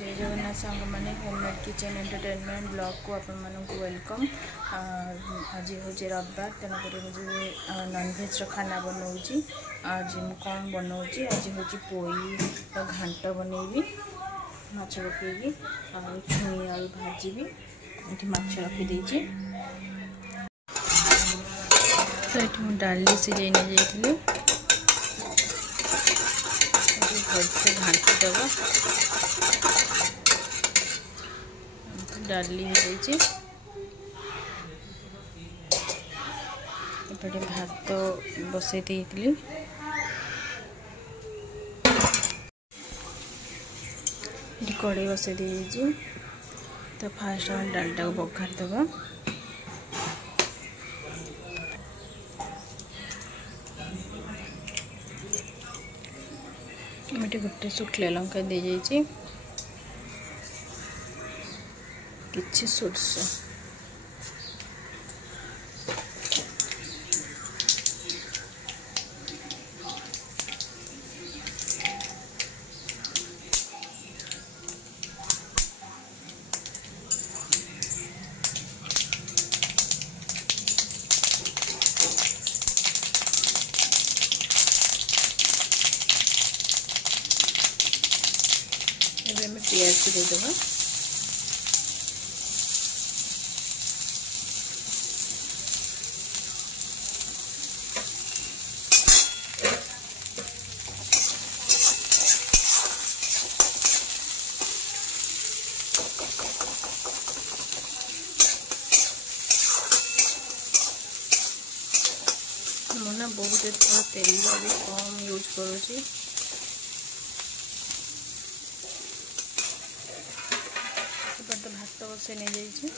जय जगन्नाथ सांग मैंने होममेड किचन एंटरटेनमेंट ब्लॉग को आपण मानक वेलकम। आज हूँ रविवार तेणुक मुझे नॉनवेज खाना बनाऊँगी। आज कौन बनाऊँगी आज हूँ पोई घांट बनैबी माछ पकईकी छुई आलू भाजी ये माछ रखीदे तो ये डाली सिझे नहीं जाइए भलसे घाटी दबा डाली हो भात बसई देती कड़े बसई दी तो फास्ट डालटा को बघार दबा गोटे शुखला लंका दे जाइए किछि सोरस प्याज को देदेबा मुना बहुत थोड़ा तेल भी कम यूज करुँची तो भात बसे नहीं जाइए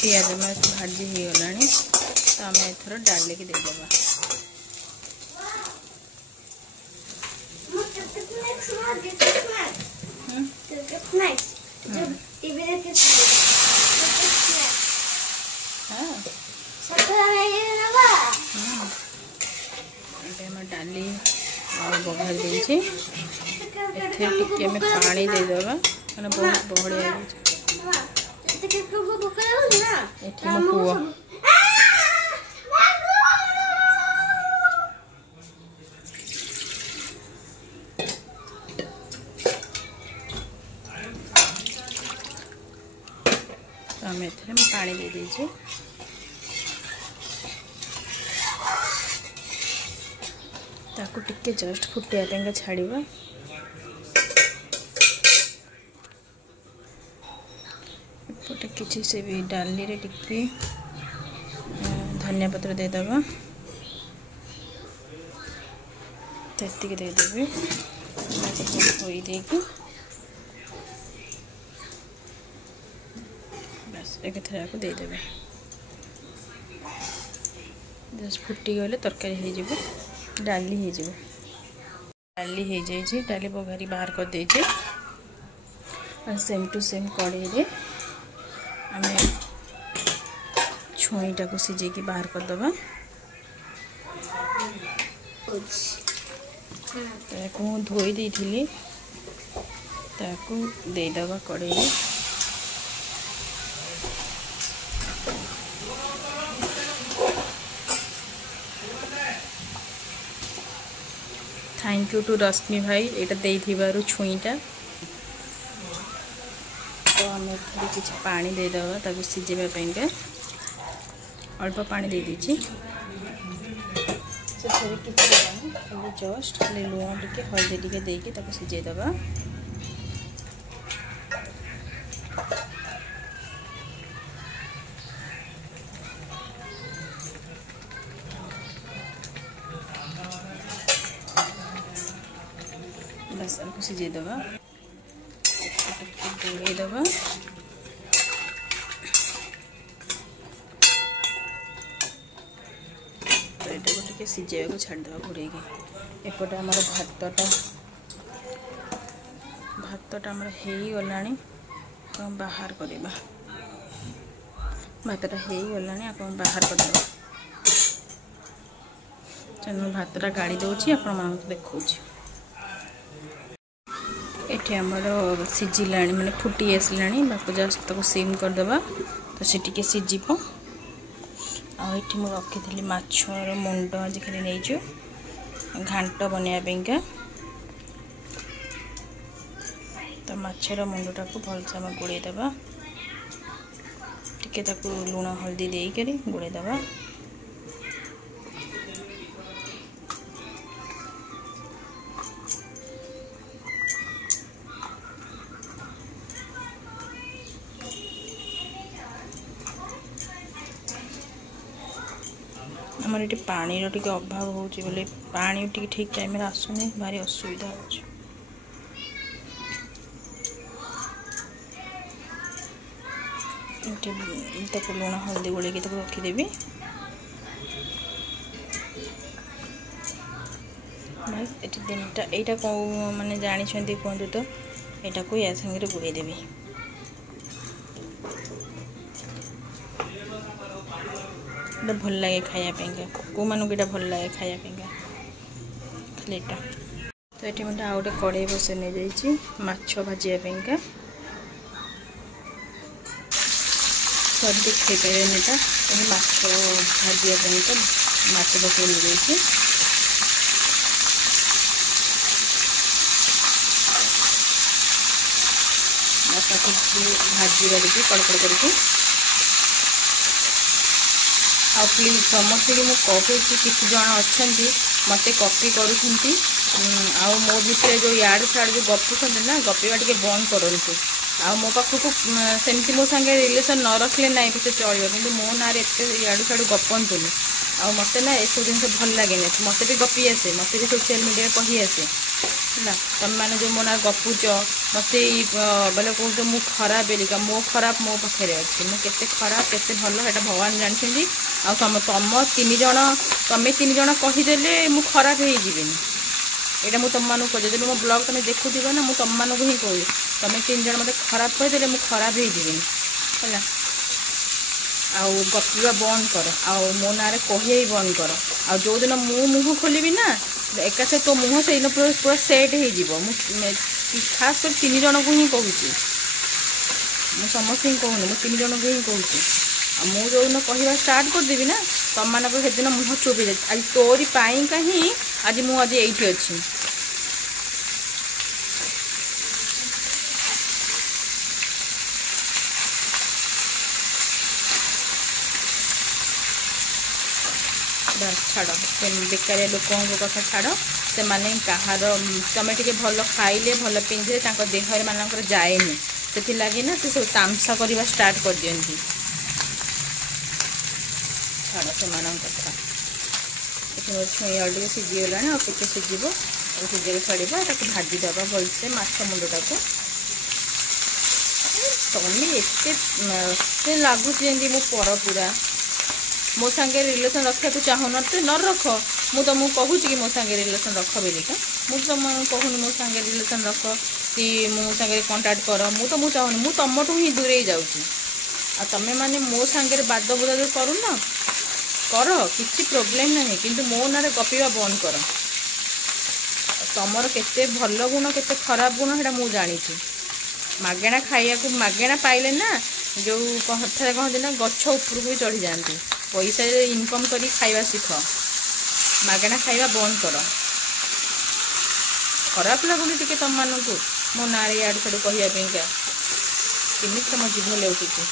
पियाज में भाजी हो गला तो आम एथर डाल के देदेबा डाली बघार देती पानी देदेबा मैंने बहुत बहड़िया पुआ तो आम एथरे पानी दे दीजिए ताकू टिके जस्ट फुटिया छाड़वा एपटे किसी से भी डाली रे टिके धनिया पत्र देदेबा तेतिक देदेवी धोई देकी बस एक थरा को देदेवे जस्ट फुटी गले तरकारी हो डाली हो डाली हो जाए डाली बघारी बाहर कर दे और सेम टू सेम कड़े रे आम छुईटा को सिझे बाहर करदबा धोई देती देदबा कड़े रे थैंक यू टू रश्मि भाई एटा देइथिबारु छुईटा तो आम किसी पानी देदेबा ताकू सिझेबा अल्प पानी दे दीजिए से किसी जस्ट खाली लुण टे हल्दी टे देकी ताकू सिझेदेबा बस आपको सिझेदेबा दबा तो ये टे सिझेबा छाड़देवा घोड़े एपटे आम भातटा आम हो गला बाहर करवा भातटा हो गला आप बाहर करदे चलो भातटा गाड़ी दूसरी आपण देखा ये आमर सीझिला मैंने फुटी आसला जस्ट तक सिम करदे तो सी टी सीझ आठी मुझे रखी माछर मुंड आज खाली नहीं घांट बनवाईका तो माछर मुंडटा को भलसे आम गोड़ेदे टिके लुण हल्दी देकर गोड़ेदे आमर ये पानी टे अभाव हो पानी टे ठीक टाइम आसुनी भारी असुविधा हो लुण हल्दी गोल रखीदेवी दिनटा यहाँ कौ मैंने जानी कहतु तो यहाँ को या सागर गोड़ेदेवी भल लगे खायापा को मानक ये भल लगे खायापा खाली यहाँ तो ये मतलब आउ गए कड़े बस नहीं जाइए माछ भाजापा सब देखते पारे यहाँ माछ भाजापी तो माछ पकड़ नहीं भाजी करके कड़कड़ करके आ प्लीज समस्त की मुझे किसी जन अच्छा मत कॉपी कर मो भितर जो याड साड़ जो गपुंट ना गपा टे बंद करूँ आ मो पाखक सेमती मो सागे रिलेसन न रखले ना भी चलो कि मो ना याडू साड़ू गपंतुनि आ मत ना सब जिन भल लगे मत भी गपी आसे मत भी सोशल मीडिया कही आसे है तुम मैंने जो मो ना गपुच मत बोले कह मु खराब बेलिका मो खराब मो पाखे अच्छे मुझे खराब के भल है भगवान जानते तुम तीन जन तुम्हें तीन जन कहीदेले मु खराब हो यहाँ मुझे तुम मानक कह जब मो ब्लॉग तुम देखुव ना मुझे तुम मानक ही कह तुम्हें तीन जन मत खराब कहीदेले मु खराब हो है आउ गपा बंद कर आउ मो ना कह बंद कर आ जो दिन मु मुँह खोलि ना एका से तो मुँह से पूरा सेट हो खास कर तीन जन को ही कहूँ समस्त ही कहूनी मुझे तीन जन को ही कहूँ मु जो दिन कहवा स्टार्ट करदेवी ना तुम मान दिन मुँह चुप जाए आज तोरी पाइका ही आज मुझे ये अच्छी छाड़ बेकारिया लोकों कथा छाड़ से माने कहार तुम टे भल खाइले भल पिंधे देह मानक जाएनि से लगे ना से सब तामसा करवा स्टार्ट कर दियंती छाड़ से कथा ये छुई अलरेडी सीझीगला और टे सीझ सीझे छड़ा भाजीदे भलसे माछ मुंडटा को तुम्हें एत लगुच मो पर पूरा मो सांगे रिलेसन रखा चाहूँ न रख मु तुमको कहूँ कि मो सांगे रिलेसन रख बेलिका मुझे तुम कहूनी मो सांगे रिलेसन रख कि मो सांगे कंटाक्ट कर मुझे चाहूनी मु तुमठू ही दूरे जाऊँगी आ तमें माने मो सांगे बाद बुदा करूना कर किसी प्रोब्लेम ना किंतु मो ना गपा बंद कर तुमर केते भल गुण केते खराब गुण है मुझे जानी मागेणा खाइया मागेणा पाइले ना जो कथा कहते ना गछ उपरକୁ भी चढ़ी जाती पैसा इनकम करी खाइबा शिख मागेणा खाइबा बंद कर खराब लगुनि टिके तुम मानू मो ना याड़ साड़ू कहवाई केमी तुम जीभ लेउटुची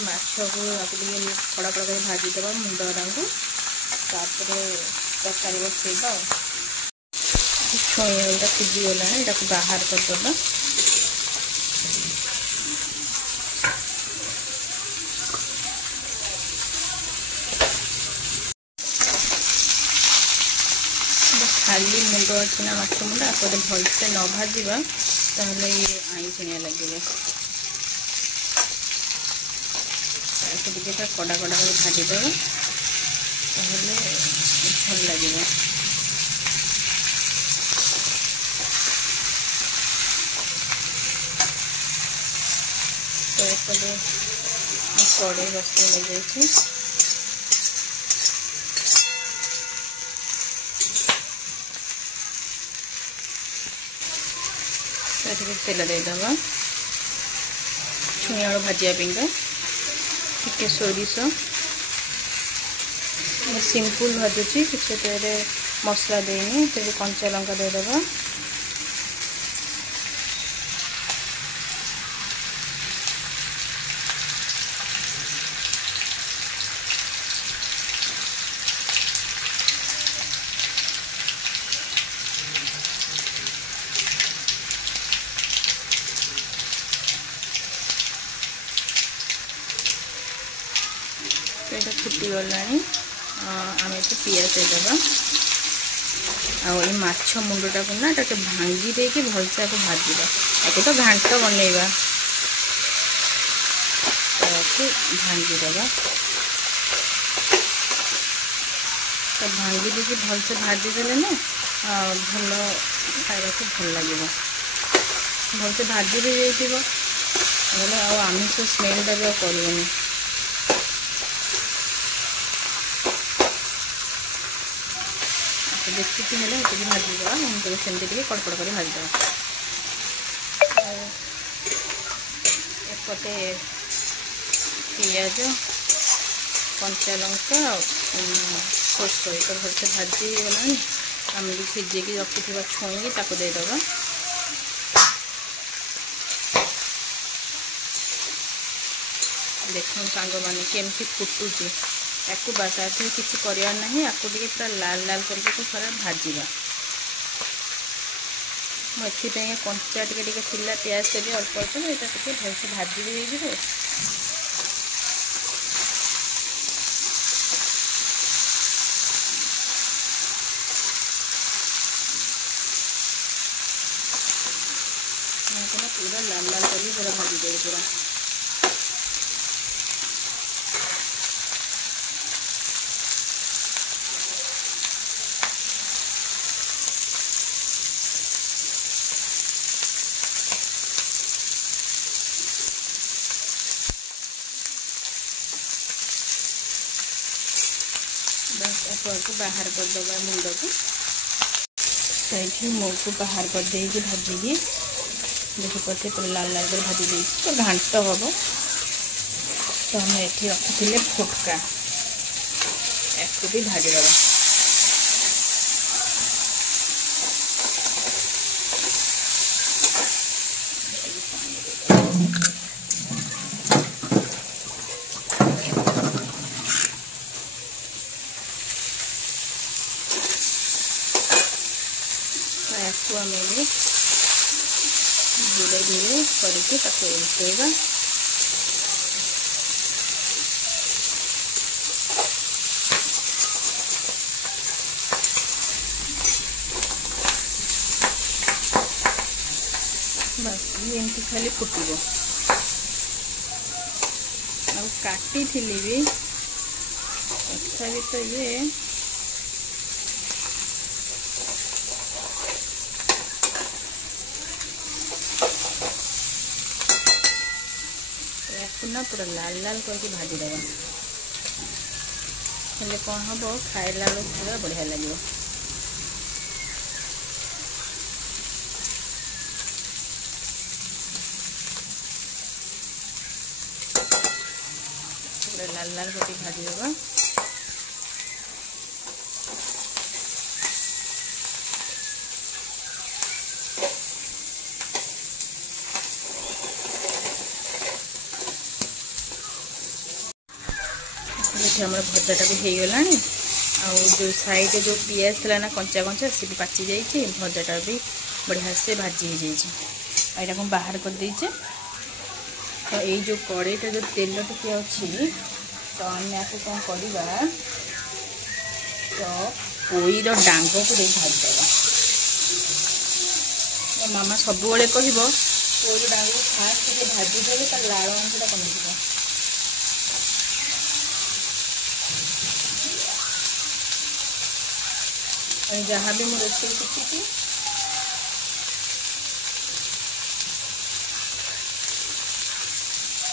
माछ को खड़ा खड़ा कर भाजीदे मुंडा को तरकारी बसैबा छुई आलुटा सिझीगला यहाँ बाहर करदे खाली मुंड अच्छी ना माछ मुंड आपको भलसे न भाजा ताहले ये आईचिया लगे टे कड़ा कड़ा कर भाजीद ताहले भल लगे। तो एपटे कड़े बसई लग जाए तेल देदेव छुई आलू भाजा टिके सोरिष सिंपल भाजुची किसी मसला देनी कंचा लंका देदेव तो ये फुटीगला आम ये पियाज देदेवा आछ मुंडटा को ना भांगी देकी भलसे भाजा या तो घाट बनइबा तो भांगीदेवा तो भांगी देकी भलसे भाजीदेले ना भल खावा को भल लगे भलसे भाजी भी जाइए आमिष स्मेलटा भी करनी देखिए हेल्ले ये भाजीद सेमती कड़कड़ कर भाजीद एपटे पियाज कंचा लंका सोर्स तो भलसे भाजीगला आम सिझे रखी छुई देदेव देख सांग मैंने केमती फुटुची या बास किसी करार ना या पूरा लाल लाल करके सारा भाजा मुझे कंचा टे प्याज देवी अल्प अल्प यहाँ भलसे भाजी भी हो पूरा लाल लाल कर पूरा भाजी दे पूरा बस को बाहर करदे मुंड को सही मुँह को बाहर कर दे भाजिकी देखो पचे पूरा लाल लाल कर भाजी दे तो घाट हम तो हम ये रखी फुटका या भी भाजीद आम धीरे धीरे करके उल्टेगा बस ये एमती खाली फुटब काटी थी भी तथा तो ये ना पूरा लाल लाल करके भाजीदेव हेल्ले कौन हम खाइला पूरा बढ़िया लगे पूरा लाल लाल करके भाजीदेव हमारे भजाटा भी हो गला जो साइड जो पियाज थी ना कंचा कंचा सी भी पाची जाइए भजाटा भी बढ़िया से भाजी हो जाइए यहाँ को बाहर कर दीचे। तो ये जो कड़ईटा जो तेल टिके अच्छी तो आम आपको कौन करवा तो पोईर डांग को भाजदेवा। मामा सब कह पोईर डांग को फास्ट भाजीदेवे तार लाल अंशटा कमिଯିବ। जहाँ भी मुझे रोषे शिखी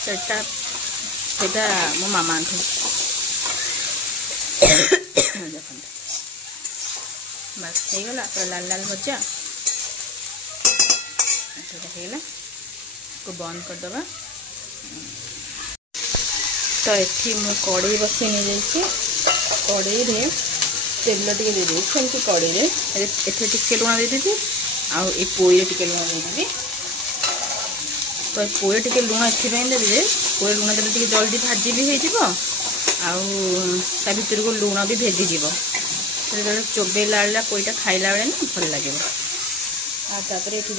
सेटा मो मामा देखते बस हो गला पूरा लाल लाल भजा होगा को बंद करदे। तो ये मु कड़ई बसई नहीं जाइए कड़ई रे तेल टे दे सेमती कड़ई एथे टिके लुण देदेवी आउ पोई टे लुण देदेवी। तो पोई टे लुण एपाई देवी पोई लुण देते टे जल्दी भाजी भी हो ता भर को लुण भी भेजीज जो चोबेला बेला पोईटा खाइला बेले ना भल लगे। आपर ये जो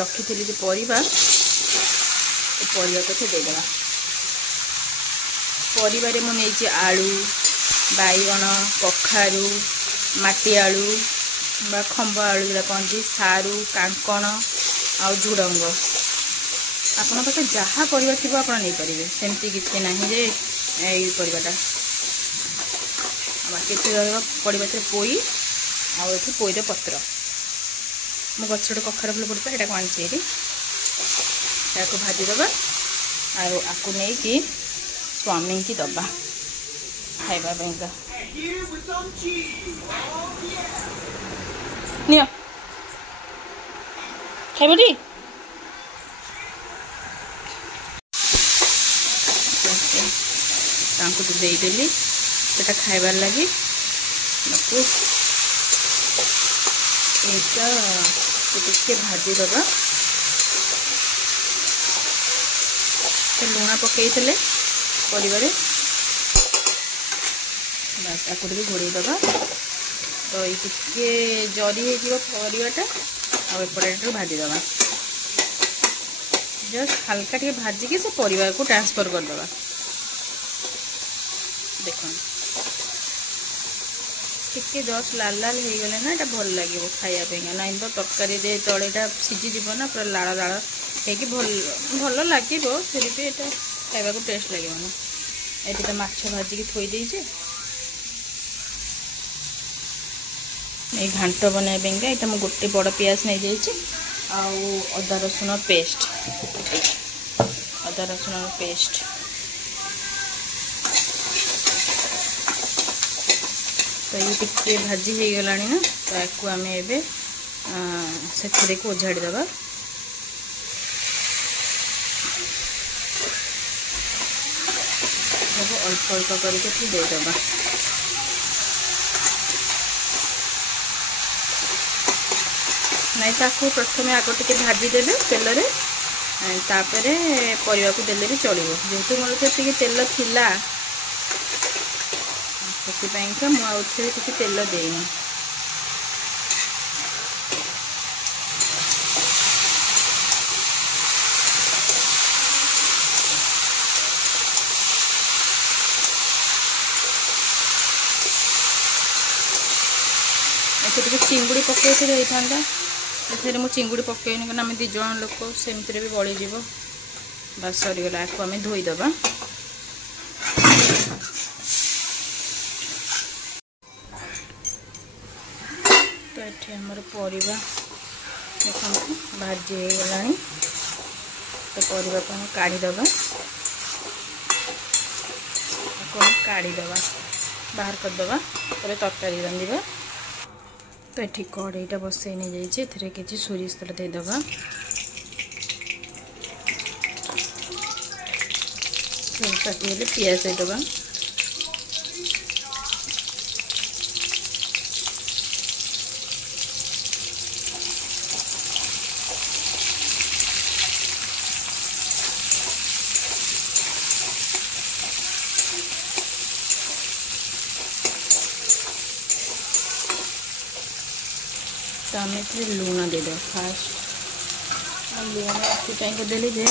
रखी थी जो परिवा को देदेवा। परिवार मुझे आलू बैगण कखारू माटी आलू बा खंब आलू जो कहती सारू कांकण आ झुड़ंग आपण पाखे जहाँ परिवा थी आप नहीं पारे सेमती किसी ना जे यही परिवाटा बाकी पड़वा पोई आउ पोईर पत्र मो गछ गोटे कखार फुल पड़ता है आनी को भाजीदे आपको नहीं कि स्वामी की दबा खाइबा का नियो खाइबटी तो देदेली सेटा खाइबार लगी बापू ये भाजीदबा। लुण पकई परिवार बस आपको घोड़े दबा। तो ये जरी होवाटा आएपटे भाजीदबा जस्ट हल्का टे भाजिकी से परिवार को ट्रांसफर करदे। देख टिके जस्ट लाल लाल हो गले ना भल लगे खायापी ना तो तरकारी तलेटा सीझीज ना पूरा लाल लाल हो भल लगे फिर भी यहाँ खाइबा को टेस्ट लगे ना। ये तो माछ भाजिकी थोईदे ये घांट बनाइबा यहाँ मुझे गोटे बड़ पियाज नहीं जाइए अदा रसुण पेस्ट तो ये टिके भाजी हो गला ना तो आपको आम ए से को ओझाड़ीदबा। अल्प अल्प करके देदबा। नहीं ताको प्रथम आग टे भाजीदेवे तेल तापर परिवा को देले भी चलो जेहेतु मोर से तेल थिला से मुझे किसी तेल देनी। एसे चिंगुड़ी पकई होता एथे मुझे चिंगुड़ी पकईनी क्या आम 2 जन लोक सेमती भी बड़ीज बस सरीगला आपको आम धोईदबा। तो ये आमर परिवा देखो भाजी हो गला तो परिवा को काढ़ीदबा काढ़ीदबा बाहर करदबा तब तरकारी रांधिबा। तो ये कड़ईटा बसई नहीं जाइए किसी सोरिष तेल देदबा ताकि पियाज देदबा। तो आम लुण देद फास्ट लुण ये देली जे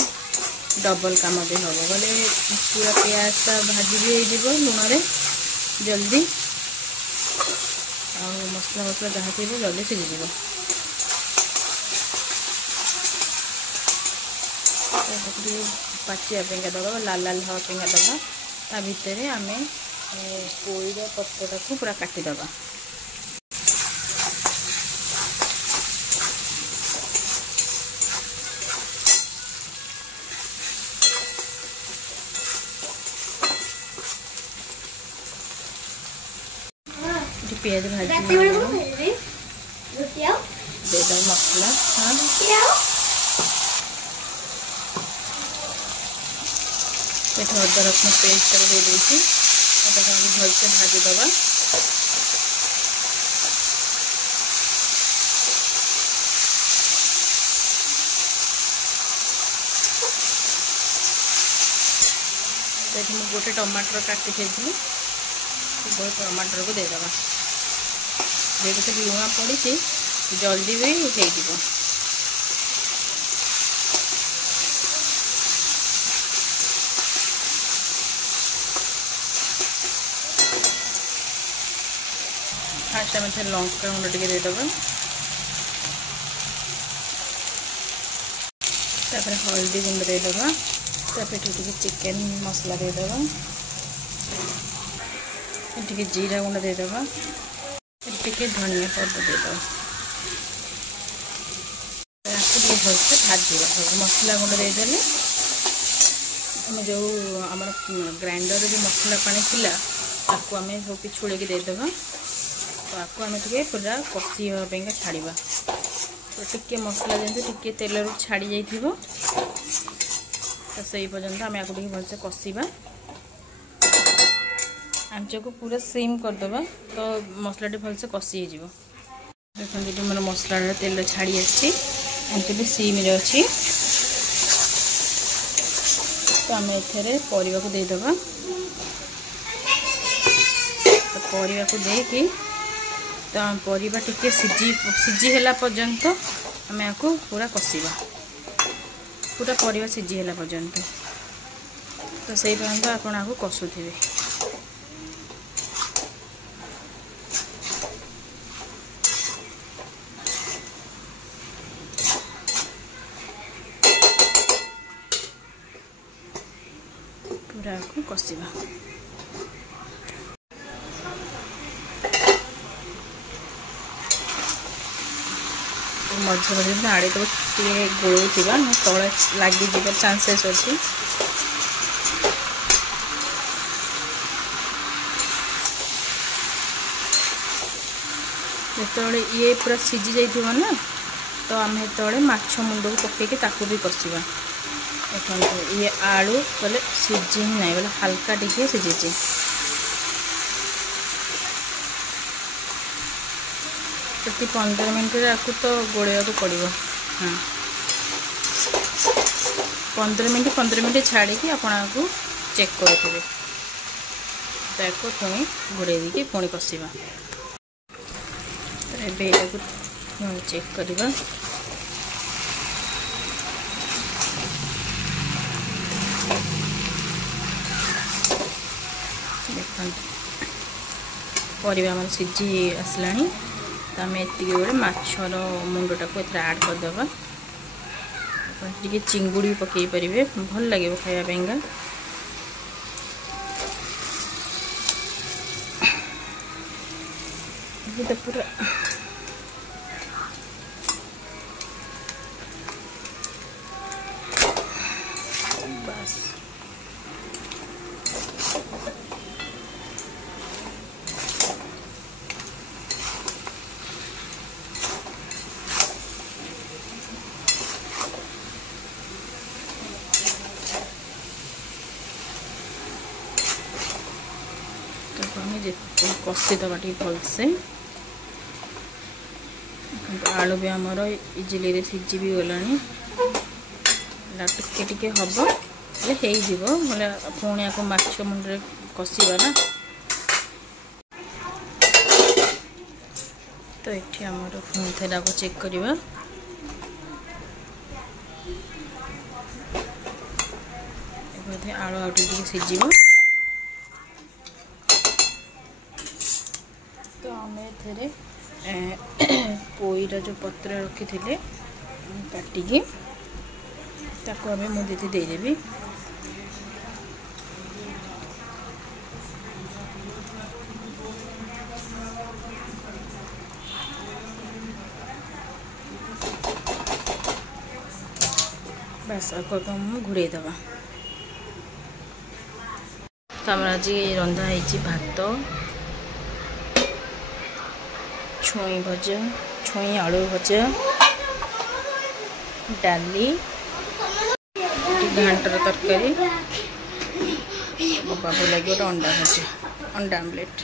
डबल काम भी हम बोले पूरा प्याजटा भाजी भी हो लुण जल्दी आ मसला मसला जहाँ थी जल्दी सीझी पाचिया दबा लाल लाल हवा दबा ता भितर आम पोई पत्ता को पूरा काटिदबा प्याज भाजी दे दो मसला अदा रसुण पेस्ट दे देती भलसे भाजी दबा गोटे टमाटर काटी थी गोटे टमाटर को देदबा देखते लुण पड़ी जल्दी भी हो फास्ट आम लंका गुंड टे देदबा हल्दी गुंड देदबा चिकेन मसला देदबा टे जीरा गुंड देदबा टे धनिया पाउडर देदबा भलसे भाजवा मसला गुंड देदेले आम जो आम ग्राइंडर जो मसला पानी थिला ताकू आम सब छुड़े देदबा ताकू आम टे पूरा कषी हाँपाई छाड़ा टे मसला जमी टे तेल छाड़ी जाइए तो से पर्यंत आम आपको टे भलसे कषा आंच को पूरा सिम करदबा तो मसला टे भलसे कषी हो देखते मोर मसला तेल छाड़ी आसी आंच भी सिम रे अच्छी तो आम एथे परिवा को देदबा तो परिवा को देकी तो परिवा टिके सिझी है पर्यंत आम आपको पूरा कषा पूरा परिवा सिझी है पर्यंत तो से पर्यंत आपको कषुवे पूरा आपको कषा मझे मझे आड़े तो गोलुवा तले लगे चांसेस अच्छी जो ये पूरा सीझी जाइए ना तो आम ये माछ मुंड को पकईकि भी कषा देखो ये आलू बोले सीझी ही ना बोले हल्का टिके सीझी तो 15 मिनट आपको तो गोलिया को पड़ो हाँ 15 मिनट छाड़ी आपको चेक करेंगे तो पुणी घोड़े देके पुणी कषा तो चेक करवा परिवा आम सीझी आसला तो आम ये माछर मुंडटा को ऐड करदे टे चिंगुड़ी पकई पारे भल लगे खायापा तो पूरा बस कषी दबा भलसे आलू भी आमर इजिली सीझी भी गला टिके हम बोले पुणी आपको माछ मुंडे कषा ना तो ये आमर थे चेक करवा आलू आउट सीझ तो आम ए पोईर जो पत्र रखी थे काटिकी ताको आम मो दीदी देदेवी बस आपको घोड़े दबा तो आम आज रंधा है भात छुई भजा छुई आलू भजा डाली घांटर तरकारी बाबू लगे गोटे अंडा भजा अंडा आमलेट।